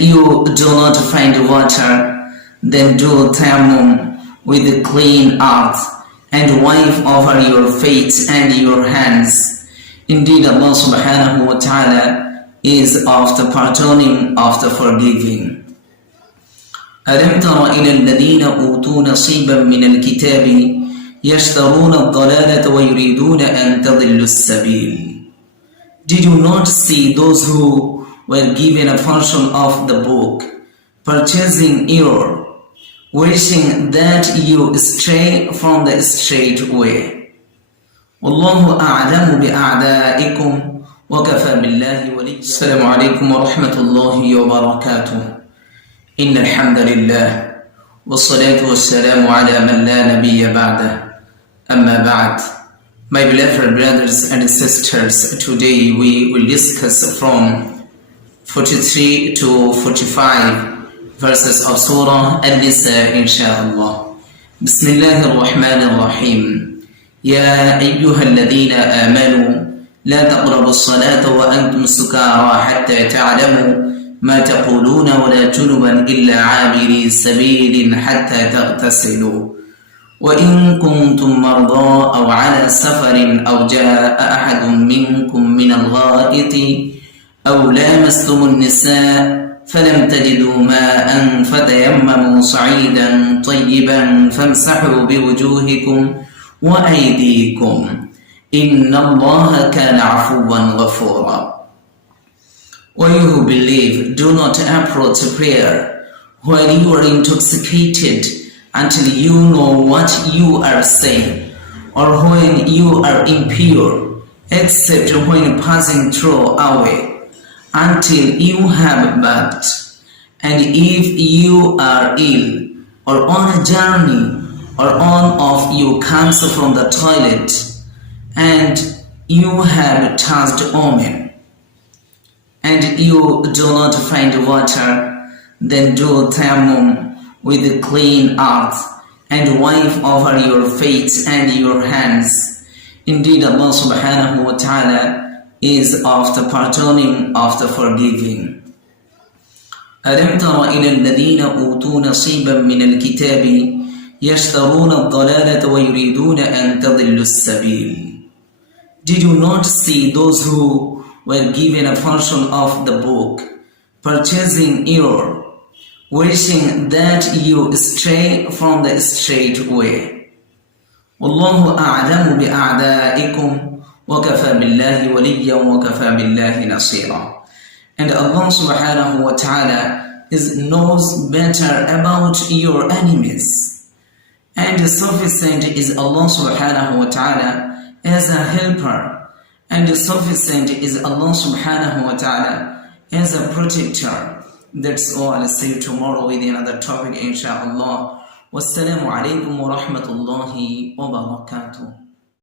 you do not find water, then do tayammum with clean earth and wipe over your face and your hands. Indeed, Allah subhanahu wa ta'ala is of the pardoning, of the forgiving. ألم تر إلى الذين أوتوا نصيبا من الكتاب يشترون الضلالة ويريدون أن تضلوا السبيل. Did you not see those who were given a portion of the book, purchasing error, wishing that you stray from the straight way? والله أعلم بأعدائكم وكفى بالله وليا. السلام عليكم ورحمة الله وبركاته. إن الحمد لله والصلاة والسلام على من لا نبي بعده. أما بعد. My beloved brothers and sisters, today we will discuss from 43 to 45 verses of Surah An-Nisa, inshallah. Bismillah ar-Rahman ar-Rahim. يا أيها الذين آمنوا لا تقربوا الصلاة وأنتم سكارى حتى تعلموا ما تقولون ولا جنبا إلا عابري سبيل حتى تغتسلوا وإن كنتم مرضى أو على سفر أو جاء أحد منكم من الغائط أو لامستم النساء فلم تجدوا ماء فتيمموا صعيدا طيبا فامسحوا بوجوهكم وأيديكم إن الله كان عفوا غفورا. O you who believe, do not approach prayer while you are intoxicated until you know what you are saying, or when you are impure, except when passing through a way, until you have bathed. And if you are ill, or on a journey, or one of you comes from the toilet, and you have touched omen, and you do not find water, then do tayammum with clean earth and wipe over your face and your hands. Indeed, Allah subhanahu wa ta'ala is of the pardoning, of the forgiving. ألم تر إلى الذين أوتوا نصيبا من الكتاب يشترون الضلالة ويريدون أن تضلوا السبيل. Did you not see those who were given a portion of the book, purchasing error, wishing that you stray from the straight way? والله أعلم بأعدائكم وكفى بالله وليا وكفى بالله نصيرا. And Allah subhanahu wa ta'ala knows better about your enemies, and sufficient is Allah subhanahu wa ta'ala as a helper, and sufficient is Allah subhanahu wa ta'ala as a protector. That's all. I'll see you tomorrow with another topic, inshallah. Wassalamu alaikum wa rahmatullahi wa barakatuh.